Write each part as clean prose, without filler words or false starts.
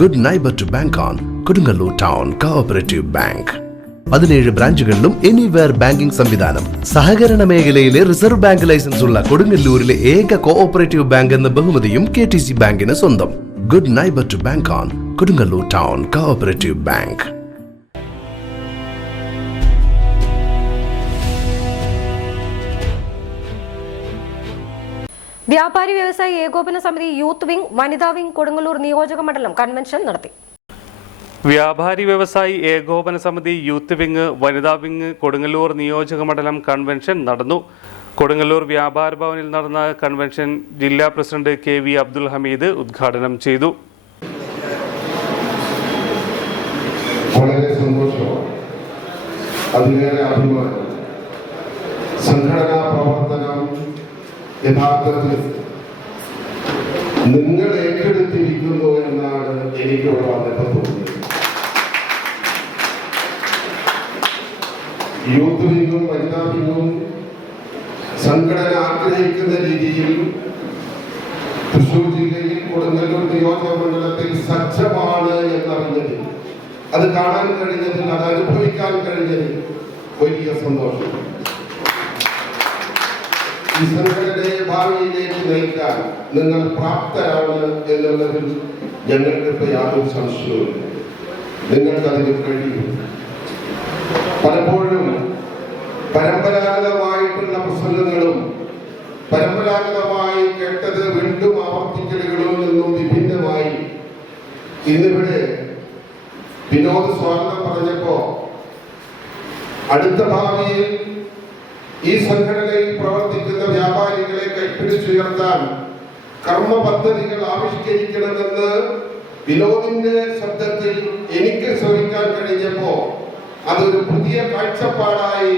Good neighbour to bank on Kodungallur town cooperative bank. 17 ബ്രാഞ്ചുകളിലും anywhere banking സംവിധാനം. സഹകരണ മേഖലയിലെ റിസർവ് ബാങ്ക് ലൈസൻസ് ഉള്ള കൊടുങ്ങല്ലൂരിലെ ഏക കോഓപ്പറേറ്റീവ് ബാങ്ക് എന്ന ബഹുമതിയും KTC ബാങ്കിന് സ്വന്തം. Good neighbour to bank on Kodungallur town cooperative bank. വ്യാപാരി വ്യവസായി ഏകോപന സമിതി യൂത്ത് വിംഗ് വനിതാ വിംഗ് കൊടുങ്ങല്ലൂർ നിയോജക മണ്ഡലം കൺവെൻഷൻ നടത്തി. വ്യാപാരി വ്യവസായി ഏകോപന സമിതി യൂത്ത് വിംഗ് വനിതാ വിംഗ് കൊടുങ്ങല്ലൂർ നിയോജക മണ്ഡലം കൺവെൻഷൻ നടന്നു. കൊടുങ്ങല്ലൂർ വ്യാപാര ഭവനിൽ നടന്ന കൺവെൻഷൻ ജില്ലാ പ്രസിഡന്റ് KV അബ്ദുൽ ഹമീദ് ഉദ്ഘാടനം ചെയ്തു. വളരെ സന്തോഷമാണ്, അതിലേറെ അഭിമാനം. സംഘടനാ പ്രവർത്തനം യഥാർത്ഥത്തിൽ നിങ്ങൾ ഏറ്റെടുത്തിരിക്കുന്നു എന്നാണ് എനിക്കിവിടെ വന്നപ്പോൾ തോന്നിയത്. യൂത്ത് വിംഗും വനിതാ വിംഗും സംഘടന ആഗ്രഹിക്കുന്ന രീതിയിൽ തൃശൂർ ജില്ലയിൽ കൊടുങ്ങല്ലൂർ നിയോജക മണ്ഡലത്തിൽ സജ്ജമാണ് എന്നറിഞ്ഞതിൽ, അത് കാണാൻ കഴിഞ്ഞതിൽ, അത് അനുഭവിക്കാൻ കഴിഞ്ഞതിൽ വലിയ സന്തോഷം. ഈ സംഘടനയെ ഭാവിയിലേക്ക് നയിക്കാൻ നിങ്ങൾ പ്രാപ്തരാണ് എന്നുള്ളതിൽ ഞങ്ങൾക്ക് യാതൊരു സംശയവും. നിങ്ങൾക്കതിന് കഴിയും. പലപ്പോഴും പരമ്പരാഗതമായിട്ടുള്ള പ്രസംഗങ്ങളും പരമ്പരാഗതമായി കേട്ടത് വീണ്ടും ആവർത്തിക്കലുകളിൽ നിന്നും വിഭിന്നമായി ഇന്നിവിടെ വിനോദ് സ്വാഗതം പറഞ്ഞപ്പോ അടുത്ത ഭാവിയിൽ ഈ സംഘടനയിൽ പ്രവർത്തിക്കുന്ന വ്യാപാരികളെ കൈപ്പിടിച്ചുയർത്താൻ കർമ്മ പദ്ധതികൾ ആവിഷ്കരിക്കണമെന്ന് വിനോദിന്റെ ശബ്ദത്തിൽ എനിക്ക് ശ്രമിക്കാൻ കഴിഞ്ഞപ്പോ അതൊരു പുതിയ കാഴ്ചപ്പാടായി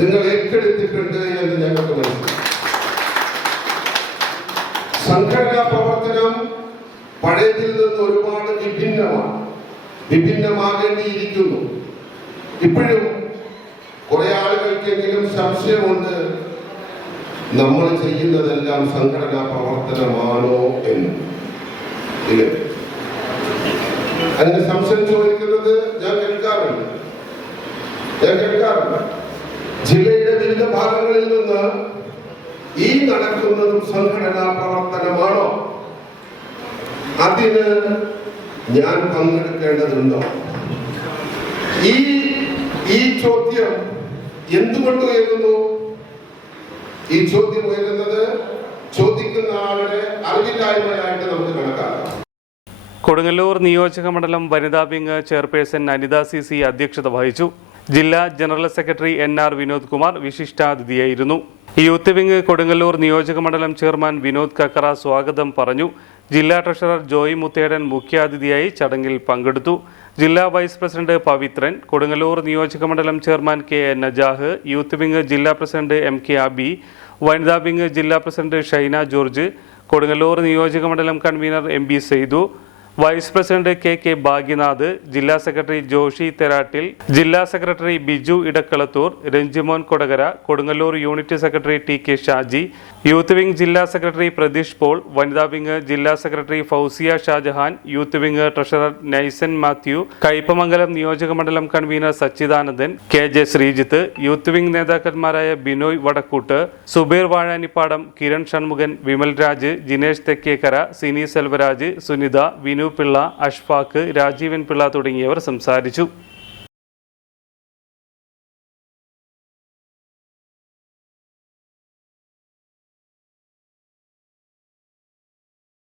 നിങ്ങൾ ഏറ്റെടുത്തിട്ടുണ്ട് എന്ന് ഞങ്ങൾക്ക് മനസ്സിലായി. സംഘടനാ പ്രവർത്തനം പഴയതിൽ നിന്ന് ഒരുപാട് വിഭിന്നമാകേണ്ടിയിരിക്കുന്നു. ഇപ്പോഴും കുറെ ആളുകൾക്കെങ്കിലും സംശയമുണ്ട്, നമ്മൾ ചെയ്യുന്നതെല്ലാം സംഘടനാ പ്രവർത്തനമാണോ എന്ന്. അതിന് സംശയം ചോദിക്കുന്നത് ഞാൻ കേൾക്കാറുണ്ട്. ജില്ലയുടെ വിവിധ ഭാഗങ്ങളിൽ നിന്ന് ഈ നടക്കുന്നതും സംഘടനാ പ്രവർത്തനമാണോ? അതിന് ഞാൻ പങ്കെടുക്കേണ്ടതുണ്ടോ? ഈ ചോദ്യം എന്തുകൊണ്ട് ഉയരുന്നു? ഈ ചോദ്യം ഉയരുന്നത് ചോദിക്കുന്ന ആളുടെ അറിവില്ലായ്മയായിട്ട് നമുക്ക് കണക്കാക്കാം. കൊടുങ്ങല്ലൂർ നിയോജക മണ്ഡലം വനിതാ വിംഗ് ചെയർപേഴ്സൺ അനിത CC അധ്യക്ഷത വഹിച്ചു. ജില്ലാ general secretary NR Vinod Kumar വിശിഷ്ടാതിഥിയായിരുന്നു. യൂത്ത് വിംഗ് കൊടുങ്ങല്ലൂർ നിയോജക മണ്ഡലം ചെയർമാൻ വിനോദ് കക്കറ സ്വാഗതം പറഞ്ഞു. ജില്ലാ ട്രഷറർ ജോയ് മുത്തേടൻ മുഖ്യാതിഥിയായി ചടങ്ങിൽ പങ്കെടുത്തു. ജില്ലാ വൈസ് പ്രസിഡന്റ് പവിത്രൻ, കൊടുങ്ങല്ലൂർ നിയോജക മണ്ഡലം chairman K Najah, youth wing ജില്ലാ പ്രസിഡന്റ് MK അബി, വനിതാ വിംഗ് ജില്ലാ പ്രസിഡന്റ് ഷൈന ജോർജ്, കൊടുങ്ങല്ലൂർ നിയോജക മണ്ഡലം convener MB Saidu, vice president KK Bhagyanath, ജില്ലാ സെക്രട്ടറി ജോഷി തെരാട്ടിൽ, ജില്ലാ secretary Biju Idakkalathur, Ranjimon Kodakara, Kodungallur unit secretary TK Shaji, youth wing ജില്ലാ സെക്രട്ടറി പ്രതീഷ് പോൾ, വനിതാ വിംഗ് ജില്ലാ secretary Fousiya Shajahan, youth wing treasurer Naison Mathew, Kaipamangalam നിയോജക മണ്ഡലം convener Sachidanandan, KJ Sreejith, youth wing നേതാക്കന്മാരായ Binoy Vadakkoot, Subeer വാഴാനിപ്പാടം, Kiran Shanmughan, Vimal Raj, Jinesh Thekkekara, Sini Selvaraj, Sunitha, Vinu Pillai, Ashfaq, Rajeevan Pillai തുടങ്ങിയവർ സംസാരിച്ചു.